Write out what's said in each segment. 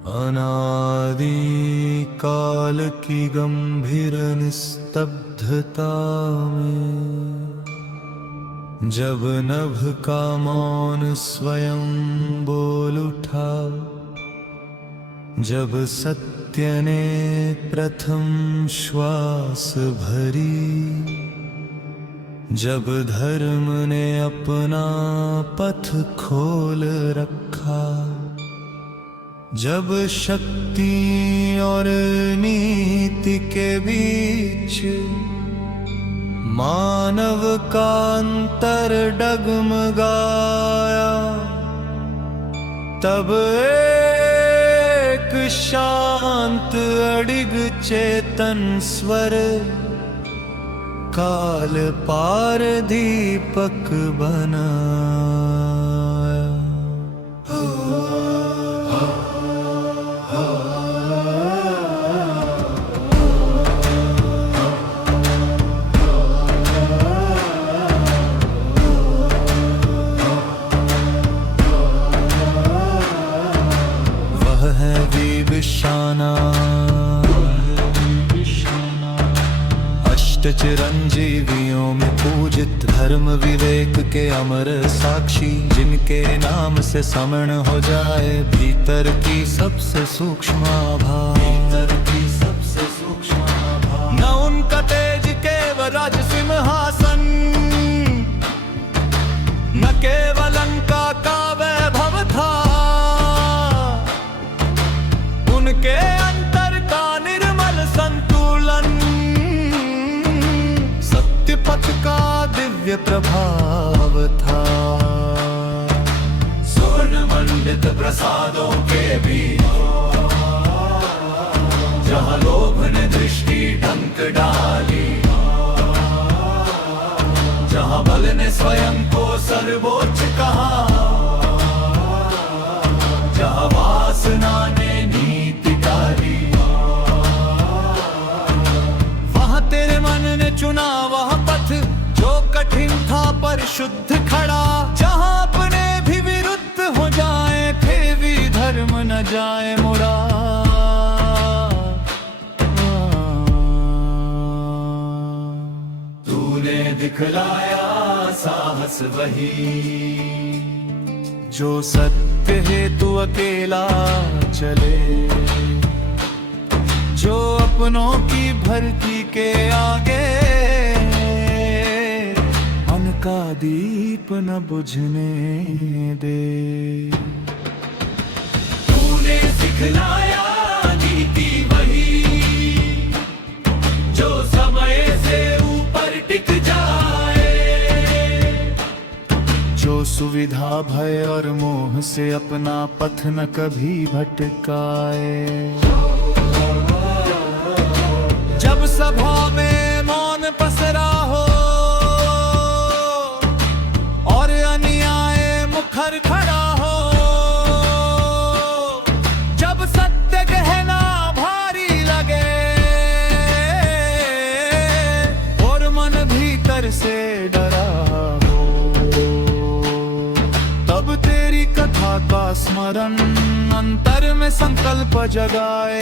अनादि काल की गंभीर निस्तब्धता में जब नभ का मौन स्वयं बोल उठा, जब सत्य ने प्रथम श्वास भरी, जब धर्म ने अपना पथ खोल रखा, जब शक्ति और नीति के बीच मानव का अंतर डगमगाया, तब एक शांत अडिग चेतन स्वर काल पार दीपक बना। अष्ट चिरंजीवियों में पूजित धर्म विवेक के अमर साक्षी, जिनके नाम से समण हो जाए भीतर की सबसे सूक्ष्म आभा। न उनका तेज केवल राज सिंहासन, न केवल लंका का वैभव था, उनके अंतर का निर्मल संतुलन, सत्य पथ का दिव्य प्रभाव था। स्वर्ण मंडित प्रसादों के बीच जहाँ लोभ ने दृष्टि ढंक डाली, जहाँ बल ने स्वयं को सर्वोच्च कहा, जहाँ वासना ने नीति डाली, वहाँ तेरे मन ने चुना वह पथ जो कठिन था पर शुद्ध खड़ा, जहाँ अपने भी विरुद्ध हो जाए फिर भी धर्म न जाए मुड़ा। तूने दिखलाया साहस वही जो सत्य हेतु अकेला चले, जो अपनों की भर्ती के आगे मन का दीप न बुझने दे। तूने सिखलाया नीति वही जो समय से ऊपर टिक जाए, जो सुविधा भय और मोह से अपना पथ न कभी भटकाए। जब सभा में मौन पसरा हो और अन्याय मुखर खड़ा हो, जब सत्य कहना भारी लगे और मन भीतर से डरा हो, तब तेरी कथा का स्मरण अंतर में संकल्प जगाए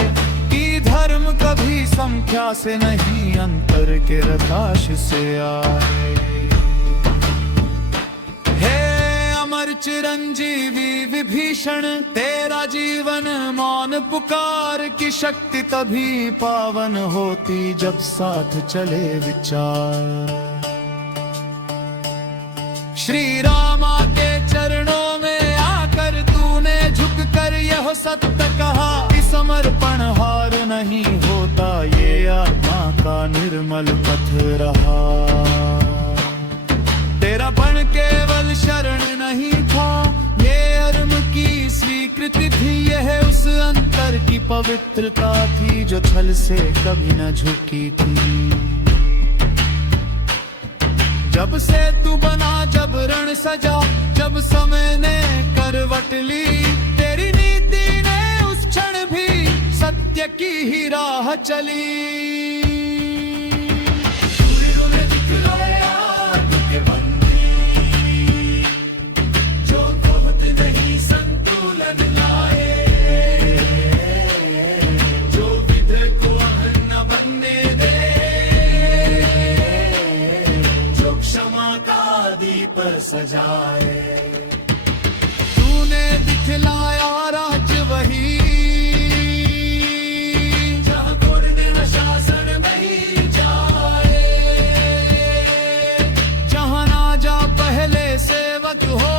कि धर्म कभी संख्या से नहीं अंतर के प्रकाश से आए। हे अमर चिरंजीवी विभीषण, तेरा जीवन मौन पुकार की शक्ति तभी पावन होती जब साथ चले विचार। श्री रामा के चरणों में आकर तूने झुककर यह सत्य कहा कि समर्पण हार नहीं होता, ये आत्मा का निर्मल पथ रहा। तेरा पण केवल शरण नहीं था, ये अर्म की स्वीकृति थी, यह उस अंतर की पवित्रता थी जो छल से कभी न झुकी थी। जब से तू बना, जब रण सजा, जब समय ने करवट ली, तेरी नीति ने उस क्षण भी सत्य की ही राह चली। जो बहुत नहीं संतुलन लाए, सजाए। तूने दिखलाया राज्य वही जहाँ पूर्ण शासन नहीं जाए, जहाँ ना जा पहले सेवक हो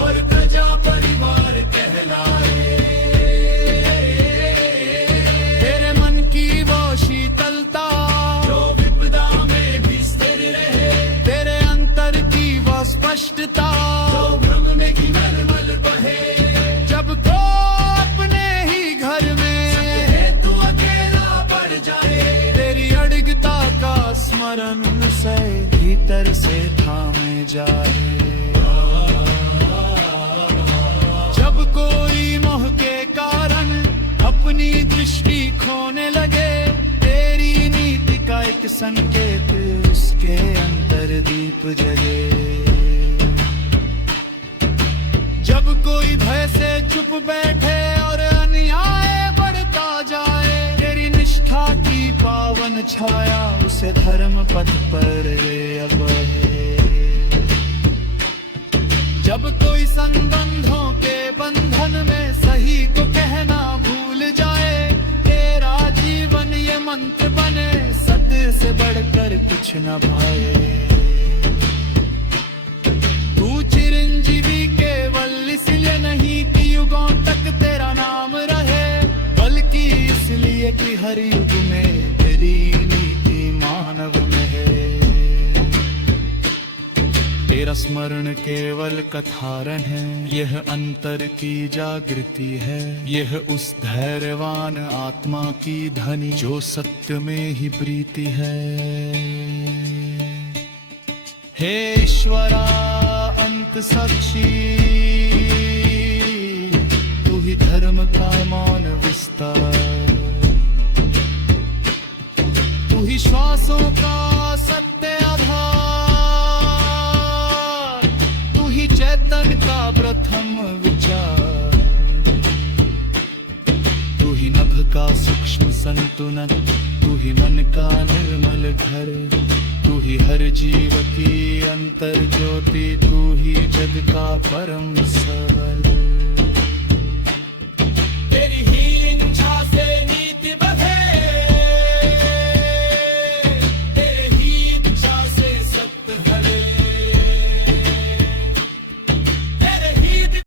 और प्रजा परिवार कहलाए। तेरे मन की वो शीतलता जो विपदा में भी स्थिर रहे, तेरे अंतर की वो स्पष्टता जो भ्रम में की मलमल बहे। जब को अपने ही घर में तू अकेला पड़ जाए, तेरी अड़गता का स्मरण से भीतर से थामे जाए। जब कोई मोह के कारण अपनी दृष्टि खोने लगे, तेरी नीति का एक संकेत उसके अंतर दीप जगे। जब कोई भय से चुप बैठे और अन्याय बढ़ता जाए, तेरी निष्ठा की पावन छाया उसे धर्म पथ पर ले अब है। जब कोई संबंधों के बंधन में सही को कहना भूल जाए, तेरा जीवन ये मंत्र बने, सत्य से बढ़कर कुछ न भाए। तू चिरंजीवी केवल इसलिए नहीं कि युगों तक तेरा नाम रहे, बल्कि इसलिए कि हर युग में तेरी नीति मानव में है। तेरा स्मरण केवल कथारण है, यह अंतर की जागृति है, यह उस धैर्यवान आत्मा की ध्वनि जो सत्य में ही प्रीति है। हे ईश्वरा अंत साक्षी, तू ही धर्म का मौन विस्तार, तू ही श्वासों का सत्य आधार, चेतन का प्रथम विचार, तू ही नभ का सूक्ष्म संतुलन, तू ही मन का निर्मल घर, तू ही हर जीव की अंतर ज्योति, तू ही जग का परम सवर।